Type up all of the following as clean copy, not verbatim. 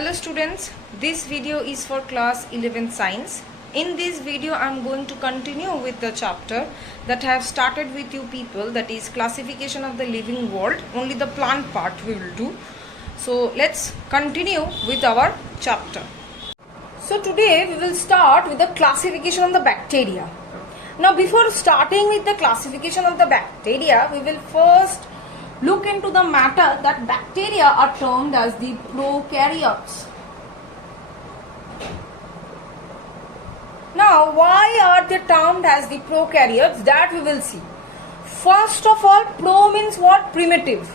Hello students, this video is for class 11 science. In this video I am going to continue with the chapter that I have started with you people, that is classification of the living world. Only the plant part we will do. So let's continue with our chapter. So today we will start with the classification of the bacteria. Now before starting with the classification of the bacteria, we will first look into the matter that bacteria are termed as the prokaryotes. Now, why are they termed as the prokaryotes? That we will see. First of all, pro means what? Primitive.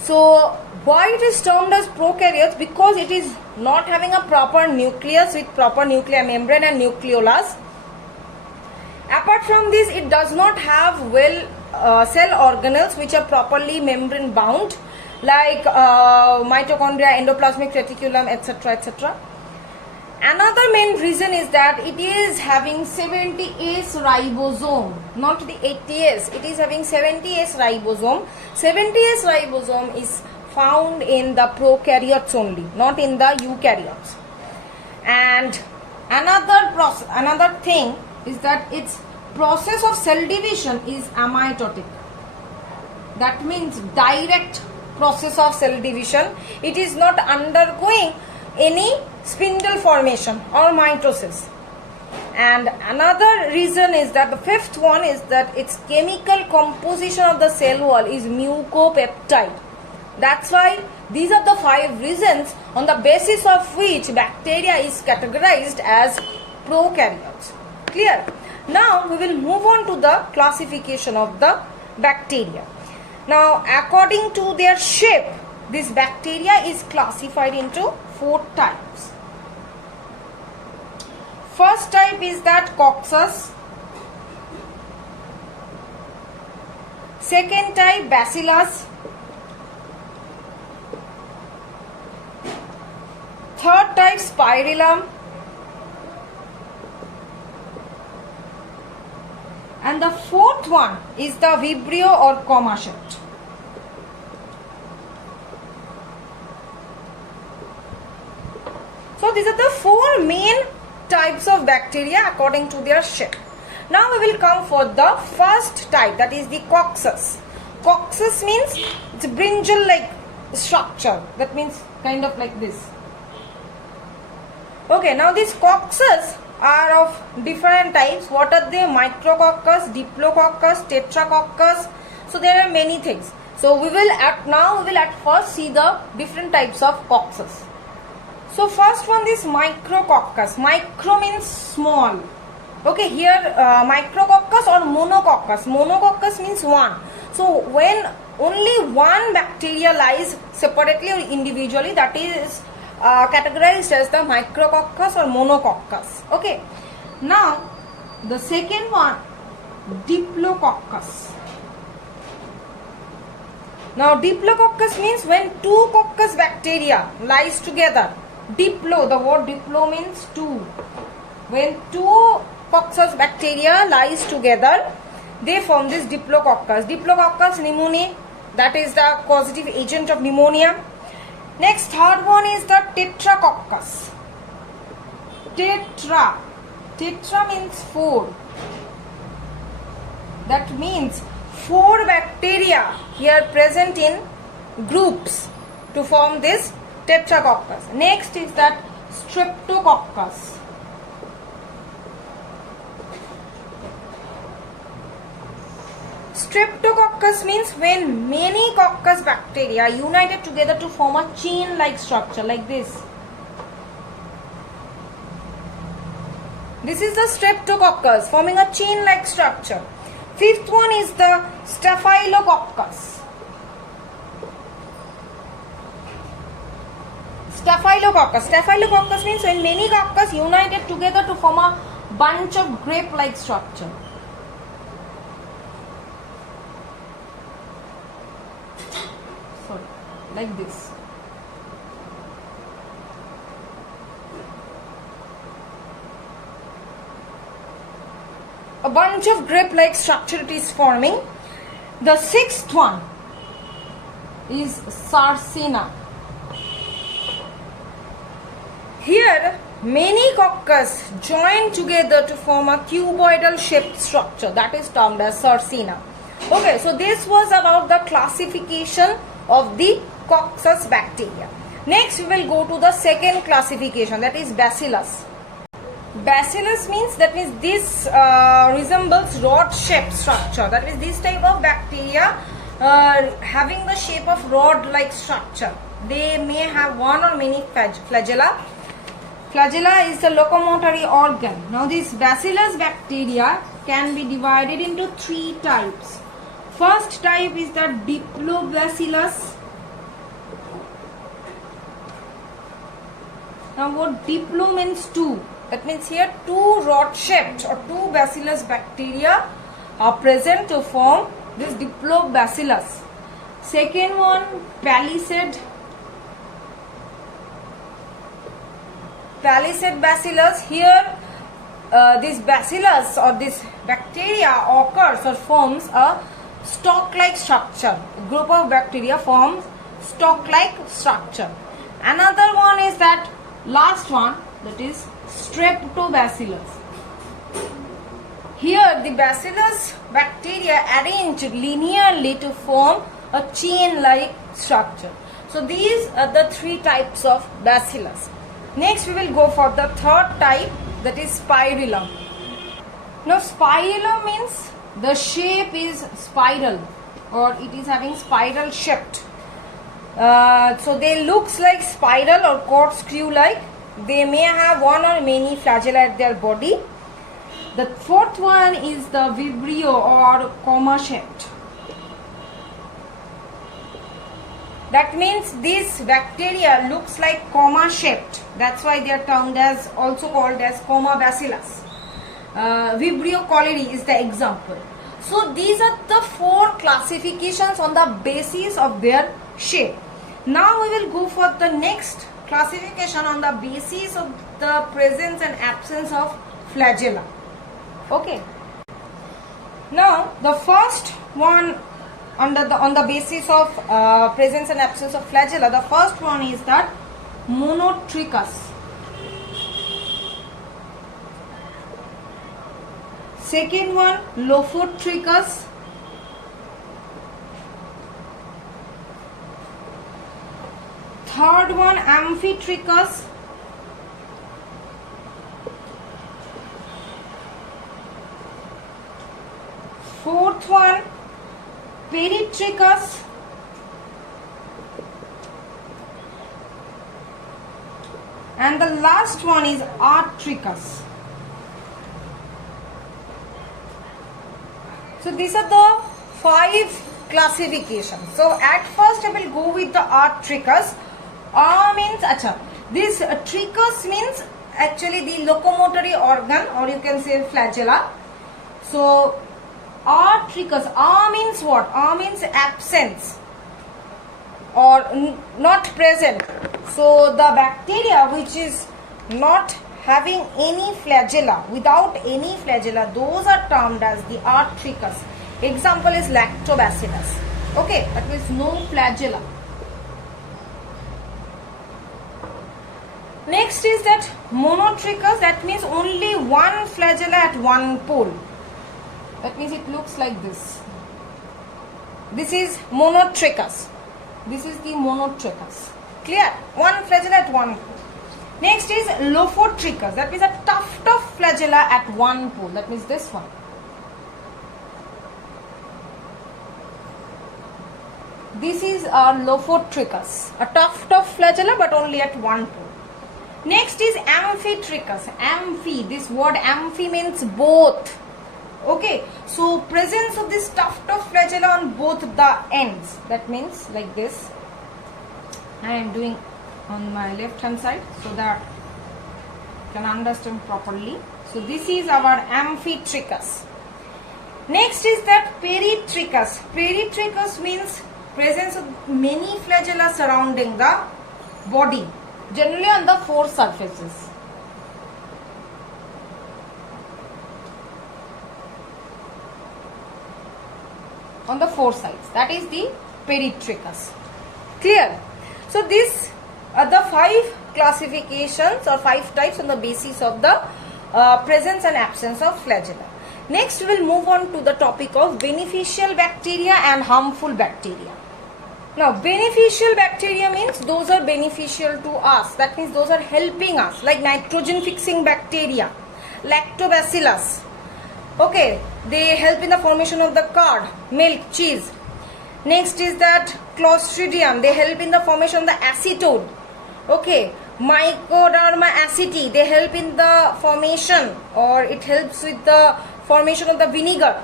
So, why it is termed as prokaryotes? Because it is not having a proper nucleus with proper nuclear membrane and nucleolus. Apart from this, it does not have cell organelles which are properly membrane bound, like mitochondria, endoplasmic reticulum, etc. etc. Another main reason is that it is having 70S ribosome, not the 80S. It is having 70S ribosome. 70S ribosome is found in the prokaryotes only, not in the eukaryotes. And another thing is that its process of cell division is amitotic. That means direct process of cell division. It is not undergoing any spindle formation or mitosis. And another reason is that the fifth one is that its chemical composition of the cell wall is mucopeptide. That's why these are the 5 reasons on the basis of which bacteria is categorized as prokaryotes. Clear? Now we will move on to the classification of the bacteria. Now according to their shape, this bacteria is classified into 4 types. First type is that Coccus. Second type Bacillus. Third type Spirillum. And the fourth one is the Vibrio or Comachet. So these are the 4 main types of bacteria according to their shape. Now we will come for the first type, that is the Coccus. Coccus means it's a brinjal-like structure. That means kind of like this. Okay, now these Coccus are of different types. What are they? Micrococcus, Diplococcus, Tetracoccus. So there are many things. So we will at first see the different types of Coccus. So first one is Micrococcus. Micro means small. Okay, here Micrococcus or Monococcus. Monococcus means one. So when only one bacteria lies separately or individually, that is categorized as the Micrococcus or Monococcus. Okay. Now the second one, Diplococcus. Now Diplococcus means when 2 coccus bacteria lies together. Diplo, the word diplo means 2. When 2 coccus bacteria lies together, they form this Diplococcus. Diplococcus pneumoniae, that is the causative agent of pneumonia. Next, third one is the Tetracoccus. Tetra means 4. That means 4 bacteria here present in groups to form this Tetracoccus. Next is that Streptococcus. Streptococcus means when many coccus bacteria united together to form a chain-like structure like this. This is the Streptococcus forming a chain-like structure. Fifth one is the Staphylococcus. Staphylococcus means when many coccus united together to form a bunch of grape-like structure. Sorry, like this. A bunch of grape-like structure it is forming. The sixth one is Sarcina. Here, many coccus join together to form a cuboidal shaped structure that is termed as Sarcina. Okay, so this was about the classification of the coccus bacteria. Next, we will go to the second classification, that is Bacillus. Bacillus means this resembles rod-shaped structure. That is this type of bacteria having the shape of rod-like structure. They may have one or many flagella. Flagella is the locomotory organ. Now this Bacillus bacteria can be divided into three types. First type is the Diplobacillus. Now what diplo means two. That means here two rod-shaped or two Bacillus bacteria are present to form this Diplobacillus. Second one, Palisade Bacillus. Here this bacillus or this bacteria occurs or forms a stalk-like structure. A group of bacteria forms stalk-like structure. Another one is that last one, that is Streptobacillus. Here the bacillus bacteria arranged linearly to form a chain-like structure. So these are the three types of bacillus. Next we will go for the third type, that is Spirillum. Now Spirillum means the shape is spiral or it is having spiral shaped. So they looks like spiral or corkscrew like. They may have one or many flagella at their body. The fourth one is the Vibrio or comma shaped. That means this bacteria looks like comma shaped. That's why they are termed as, also called as comma bacillus. Vibrio cholerae is the example. So these are the four classifications on the basis of their shape. Now we will go for the next classification on the basis of the presence and absence of flagella. Okay. Now the first one on the basis of presence and absence of flagella, the first one is that Monotrichus. Second one, Lophotrichus. Third one, Amphitrichus. Fourth one, Peritrichus. And the last one is Artrichus. So these are the 5 classifications. So at first I will go with the Artrichus. Means this trichus means actually the locomotory organ, or you can say flagella. So Artrichus, means what? Means absence or not present. So the bacteria which is not having any flagella, without any flagella, those are termed as the Artrichus. Example is Lactobacillus. Okay, that means no flagella. Next is that Monotrichus, that means only one flagella at one pole. That means it looks like this. This is Monotrichus. This is the Monotrichus. Clear? One flagella at one pole. Next is Lophotrichus. That means a tuft of flagella at one pole. That means this one. This is a Lophotrichus. A tuft of flagella but only at one pole. Next is Amphitrichus. Amphi. This word amphi means both. Okay. So presence of this tuft of flagella on both the ends. That means like this. I am doing on my left hand side so that you can understand properly. So this is our Amphitrichus. Next is that Peritrichus. Peritrichus means presence of many flagella surrounding the body, generally on the 4 surfaces. On the 4 sides. That is the Peritrichus. Clear? So this the 5 classifications or 5 types on the basis of the presence and absence of flagella. Next we will move on to the topic of beneficial bacteria and harmful bacteria. Now beneficial bacteria means those are beneficial to us, that means those are helping us, like nitrogen fixing bacteria, lactobacillus. Okay, they help in the formation of the curd, milk, cheese. Next is that Clostridium, they help in the formation of the acetone. Okay, Mycoderma aceti, they help in the formation, or it helps with the formation of the vinegar.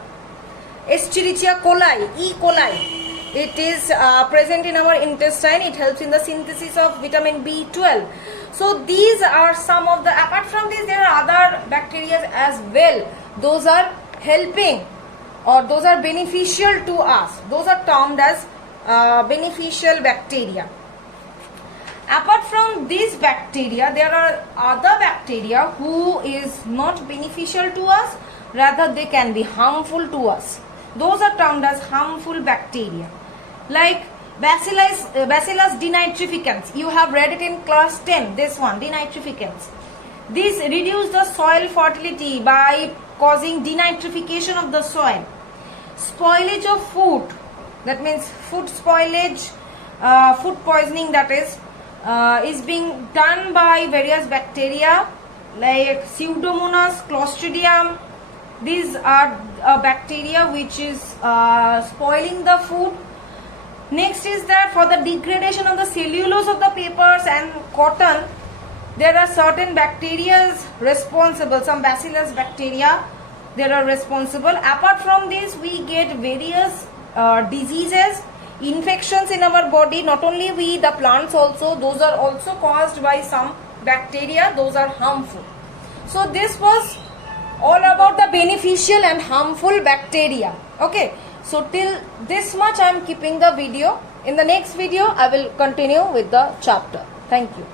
Escherichia coli, E. coli, it is present in our intestine. It helps in the synthesis of vitamin B12. So these are some of the, apart from this there are other bacteria as well. Those are helping or those are beneficial to us. Those are termed as beneficial bacteria. Apart from these bacteria, there are other bacteria who is not beneficial to us, rather they can be harmful to us. Those are termed as harmful bacteria. Like Bacillus denitrificans, you have read it in class 10, this one, denitrificans. These reduce the soil fertility by causing denitrification of the soil. Spoilage of food, that means food spoilage, food poisoning, that is being done by various bacteria like Pseudomonas, Clostridium. These are bacteria which is spoiling the food. Next is that for the degradation of the cellulose of the papers and cotton, there are certain bacteria responsible, some bacillus bacteria, they are responsible. Apart from this, we get various diseases, infections in our body. Not only we, the plants also, those are also caused by some bacteria, those are harmful. So this was all about the beneficial and harmful bacteria. Okay, so till this much I am keeping the video. In the next video I will continue with the chapter. Thank you.